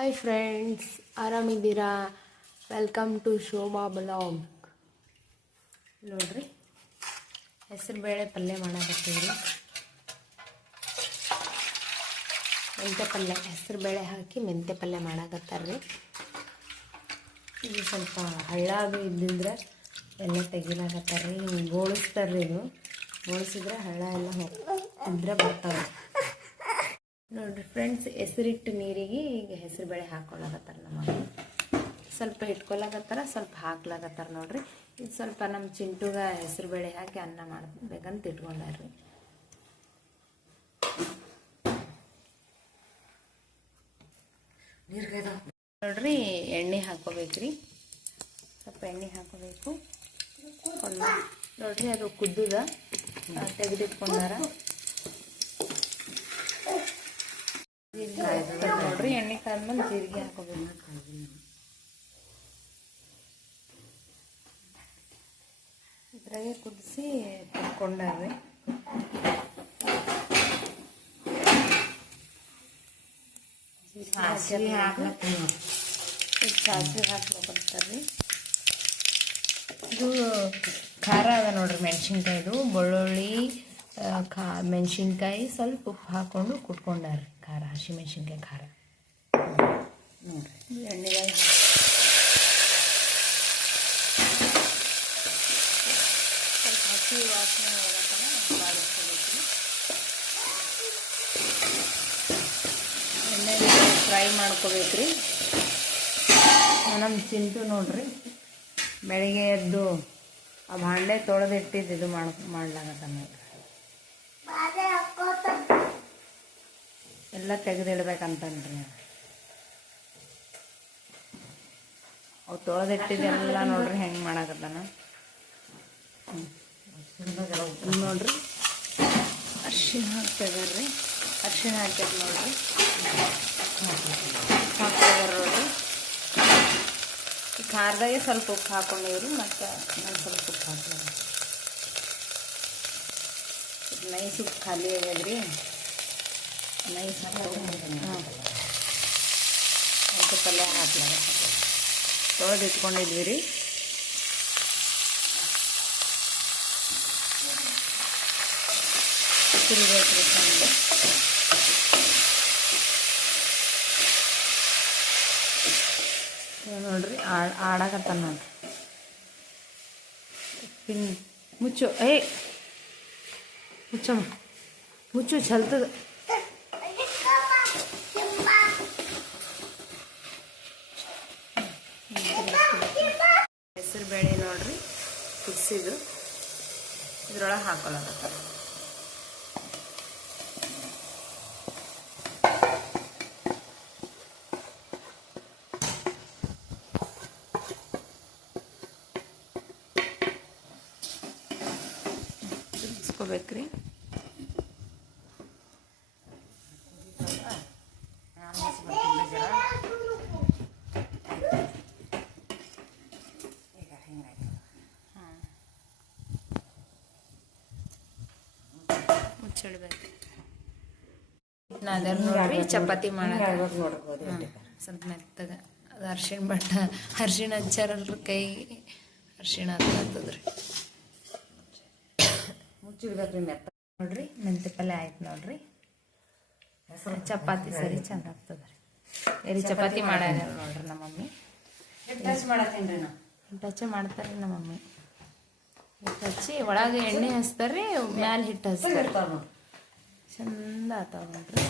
Hi friends, ಆರಾಮಿದ್ದೀರಾ? Welcome to Shobha blog. ನೋಡ್ರಿ, ಹೆಸರುಬೇಳೆ ಪಲ್ಯ ಮಾಡಕತ್ತೀವಿ. ಮೆಂತ್ಯ ಪಲ್ಯ, ಹೆಸರುಬೇಳೆ ಹಾಕಿ ಮೆಂತ್ಯ ಪಲ್ಯ ಮಾಡಕತ್ತಾರ್ರಿ. ಇದು ಸ್ವಲ್ಪ ಹಳ್ಳ ಅದು ಇದ್ದಿದ್ರೆ ಎಲ್ಲ ತೆಗಿಲಾಕತ್ತಾರ್ರಿ. ಹಿಂಗೆ ಗೋಳಿಸ್ತಾರ್ರಿ. ಇದು ಗೋಳಿಸಿದ್ರೆ ಹಳ್ಳ ಎಲ್ಲ ಇದ್ರೆ ಬರ್ತಾವೆ. ನೋಡಿರಿ ಫ್ರೆಂಡ್ಸ್, ಹೆಸರಿಟ್ಟು ನೀರಿಗೆ ಈಗ ಹೆಸರುಬೇಳೆ ಹಾಕ್ಕೊಳಕತ್ತಾರ. ನಮ್ಮ ಸ್ವಲ್ಪ ಇಟ್ಕೊಳಕತ್ತಾರ, ಸ್ವಲ್ಪ ಹಾಕ್ಲಾಕತ್ತಾರ. ನೋಡ್ರಿ, ಇದು ಸ್ವಲ್ಪ ನಮ್ಮ ಚಿಂಟುಗ ಹೆಸರುಬೇಳೆ ಹಾಕಿ ಅನ್ನ ಮಾಡಬೇಕಂತ ಇಟ್ಕೊಂಡಾರ್ರಿ. ನೋಡ್ರಿ, ಎಣ್ಣೆ ಹಾಕೋಬೇಕ್ರಿ. ಸ್ವಲ್ಪ ಎಣ್ಣೆ ಹಾಕೋಬೇಕು. ನೋಡ್ರಿ, ಅದು ಕುದ್ದುದ ತೆಗೆದಿಟ್ಕೊಂಡಾರ. ನೋಡ್ರಿ, ಎಣ್ಣೆ ಕಾದ್ಮೇಲೆ ಜೀರಿಗೆ ಹಾಕೋಬೇಕು. ಇದ್ರಾಗೆ ಕುದಿಸಿ ಕುಟ್ಕೊಂಡಾರ್ರಿ. ಸಾಸಿವೆ ಹಾಕ್ಬೇಕಂತಾರ್ರಿ. ಇದು ಖಾರ ಅದ ನೋಡ್ರಿ, ಮೆಣಸಿನ್ಕಾಯಿದು, ಬೆಳ್ಳುಳ್ಳಿ, ಮೆಣಸಿನ್ಕಾಯಿ, ಸ್ವಲ್ಪ ಉಪ್ಪು ಹಾಕ್ಕೊಂಡು ಕುಟ್ಕೊಂಡಾರ್ರಿ. ಖಾರ, ಹಸಿ ಮೆಣಸಿನ್ಕಾಯಿ ಖಾರ ನೋಡ್ರಿ. ಎಣ್ಣೆಗಾಗಿ ಸ್ವಲ್ಪ ಹಸಿ ವಾಸನೆ ಹೋಗತ್ತನ ಬಾಡಿಸ್ಕೋಬೇಕು. ಎಣ್ಣೆ ಫ್ರೈ ಮಾಡ್ಕೋಬೇಕ್ರಿ. ನಮ್ಮ ಚಿಂಟು ನೋಡ್ರಿ, ಬೆಳಿಗ್ಗೆ ಎದ್ದು ಆ ಭಾಂಡೆ ತೊಳೆದಿಟ್ಟಿದ್ದು ಇದು ಮಾಡ್ಲಾಗತ್ತ ನೋಡ್ರಿ. ಎಲ್ಲ ತೆಗೆದಿಡ್ಬೇಕಂತನ್ರಿ. ಅವು ತೊಳೆದಿಟ್ಟಿದ್ದೆಲ್ಲ ನೋಡ್ರಿ ಹೆಂಗೆ ಮಾಡಾಕತ್ತಾನ. ನೋಡ್ರಿ, ಅರ್ಶಿಣ ಹಾಕ್ತಿದಾರ್ರಿ. ಅರ್ಶಿಣ ಹಾಕ್ಯಾರ ನೋಡ್ರಿ, ಹಾಕ್ತಿದಾರ ನೋಡ್ರಿ. ಖಾರದಾಗೆ ಸ್ವಲ್ಪ ಉಪ್ಪು ಹಾಕೊಂಡಿವ್ರಿ. ಮತ್ತು ನಾನು ಸ್ವಲ್ಪ ಉಪ್ಪು ಹಾಕಿದ್ರಿ. ನೈಸ್ ಉಪ್ಪು ಖಾಲಿ ಆಗ್ಯದ್ರಿ. ನೈಸ್ ಮತ್ತು ಪಲ್ಯ ಹಾಕ್ಲಾಗ ತೊಳೆದು ಇಟ್ಕೊಂಡಿದ್ವಿ ರೀ. ತಿರುಗಬೇಕ್ರಿ ಚಂದ. ನೋಡ್ರಿ, ಆಡಾಕತ್ತಾನ ನೋಡ್ರಿ. ಮುಚ್ಚು, ಮುಚ್ಚಮ್ಮ, ಮುಚ್ಚು, ಚಲ್ತದ. ಹೆಸರುಬೇಳೆ ನೋಡ್ರಿ, ಕುದಿಸಿದ್ದು ಇದ್ರೊಳಗೆ ಹಾಕೊಳ್ಳೋಕತ್ತಾರ. ತಿರ್ಗಿಸ್ಕೋಬೇಕ್ರಿ. ಮುಚ್ಚಿಡ್ಬೇಕು. ಅದರ ನೋಡ್ರಿ, ಚಪಾತಿ ಮಾಡೋದು ಸ್ವಲ್ಪ ಮೆತ್ತಗ. ಅದು ಅರ್ಶಿಣ ಹಚ್ಚಾರಲ್ರಿ ಕೈಗೆ, ಅರ್ಶಿಣ ಹತ್ತದ್ರಿ. ಮುಚ್ಚಿಡ್ಬೇಕ್ರಿ ಮೆತ್ತ. ನೋಡ್ರಿ, ಮೆಂತ್ಯ ಪಲ್ಯ ಆಯ್ತು ನೋಡ್ರಿ. ಚಪಾತಿ ಸರಿ ಚಂದ ಆಗ್ತದ್ರಿ. ಬೇರೆ ಚಪಾತಿ ಮಾಡ್ಯಾರ ನೋಡ್ರಿ ನಮ್ಮ ಮಮ್ಮಿ. ಟಚ್ ಮಾಡ್ತಾರ್ರಿ ನಮ್ಮ ಮಮ್ಮಿ. ಹಿಟ್ಟು ಹಚ್ಚಿ ಒಳಗೆ ಎಣ್ಣೆ ಹಚ್ತಾರ್ರಿ, ಮ್ಯಾಲೆ ಹಿಟ್ಟು ಹಚ್ತಾರೆ. ಚಂದ ಆತಾವ ನೋಡ್ರಿ.